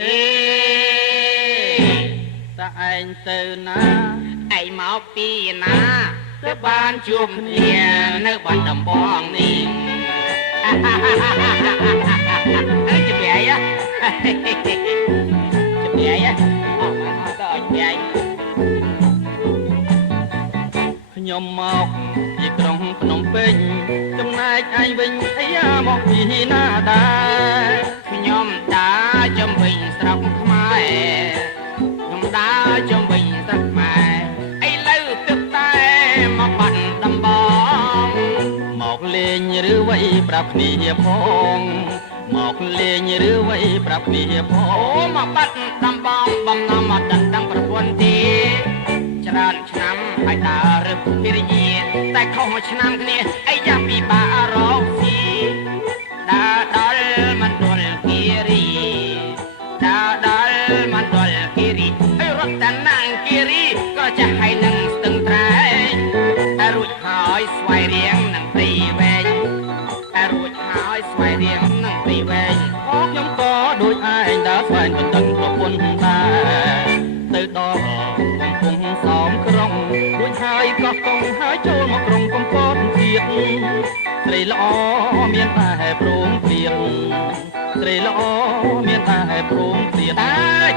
អេតើឯងទៅណាឯងមកពីណាទើបបានជួបគ្នានៅបាត់ដំបងនេះអើជំរាយជំរាយអត់មកអត់ទៅជំរាយខ្ញុំមកពីក្រុងភ្នំពេញចំណែកឯងវិញអាយ៉ាមកពីណាដែរខ្ញុំដើរចំវិញស្រុកខ្មែរខ្ញុំដើរចំវិញស្រុកខ្មែរឥឡូវទឹកតែមកបាត់ដំបងមកលេងឬវ័យប្រាប់គ្នាផងមកលេងឬវ័យប្រាប់គ្នាផងអូមកបាត់ដំបងបំណងមកដឹងប្រពន្ធទេច្រើនឆ្នាំហើយដើររឹបពីរញាតែខុសមួយឆ្នាំគ្នាអីយ៉ាងពិបាករកស៊ីដើរដល់មណ្ឌលគិរីដើរដល់មណ្ឌលគិរីអីរត់តាណាងគិរីក៏ចាស់ហើយនឹងស្ទឹងត្រែងតែរួចហើយស្វ័យរៀងនឹងព្រៃវែងតែរួចហើយស្វ័យរៀងនឹងព្រៃវែងអូខ្ញុំក៏ដូចឯងដើរស្វែងមិនដឹងប្រពន្ធដែរទៅដល់កំពង់សោមក្រុងរួចហើយកោះកុងហើយចូលមកក្រុងកំពតទៀតស្រីល្អមានតែព្រមព្រៀងស្រីល្អមានតែព្រមព្រៀងតើ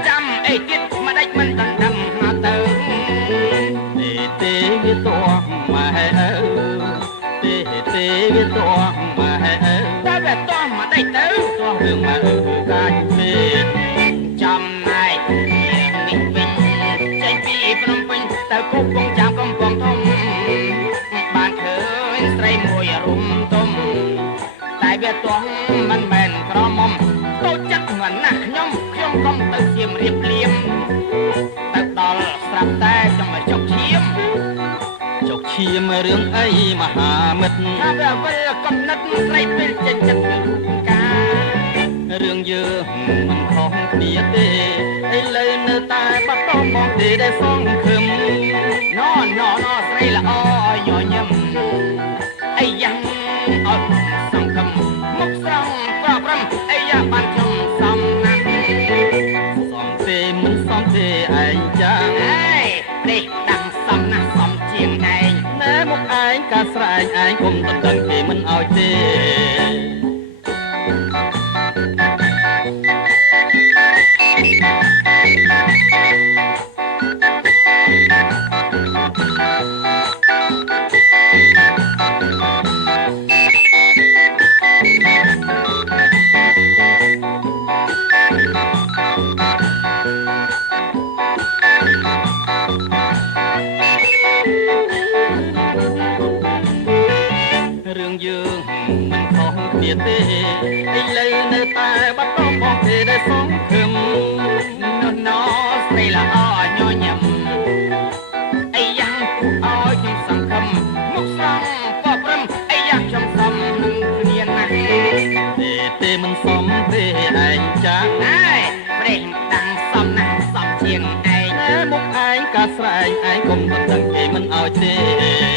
ចាំអីទៀតមិនដេចមិនដណ្ដឹងមកទៅទេវាតោះម៉ែអើទេវាតោះម៉ែអើតែវាតោះមកដេចទៅតោះរឿងម៉ែអើកាច់ពេកចំណែកនេះវិញចេញពីភ្នំពេញទៅគប់កំចាំកំពង់ធំបានឃើញស្រីមួយរុំទុំតែវាតោះមិនមែនក្រមុំតូចចិត្តមិនណាស់ខ្ញុំកុំទៅសៀមរាបភ្លាមទៅដល់ស្រាប់តែចង់មកចុកឈាមឈាមរឿងអីមហាមិត្តថាវាវិលកំណត់ស្រីពេលចិញ្ចឹមរូបការរឿងយើងមិនខុសគ្នាទេឥឡូវនៅតែបាត់បង់មកទេដែលសងខឹមណស្រីល្អញញឹមអីយ៉ាងអត់សង្ឃឹមមុខស្រង់ប្រព្រឹមអីយ៉ាងបានខ្ញុំសំណាស់សំទេមិនសំទេឯងចាអេនេះដឹងសំណាស់សំជាងឯងណែមុខឯងកាស្រែងឯងគុំតដឹងគេមិនឲ្យទេរឿងយើងមិនខុសគ្នាទេឥឡូវនៅតែបាត់បង់បងទេដែលសងខឹមណស្រីល្អញញឹមអីយ៉ាងគួរឲ្យខ្ញុំសង្ឃឹមមុខស្រង់ក៏ព្រឹមអីយ៉ាងខ្ញុំសំនឹងគ្នាណាស់ទេមិនសមទេឯងចាស់អើយព្រេងដឹងសំណាស់សំជាងឯងមុខឯងកាស្រែងឯងគុំតដឹងគេមិនឲ្យទេ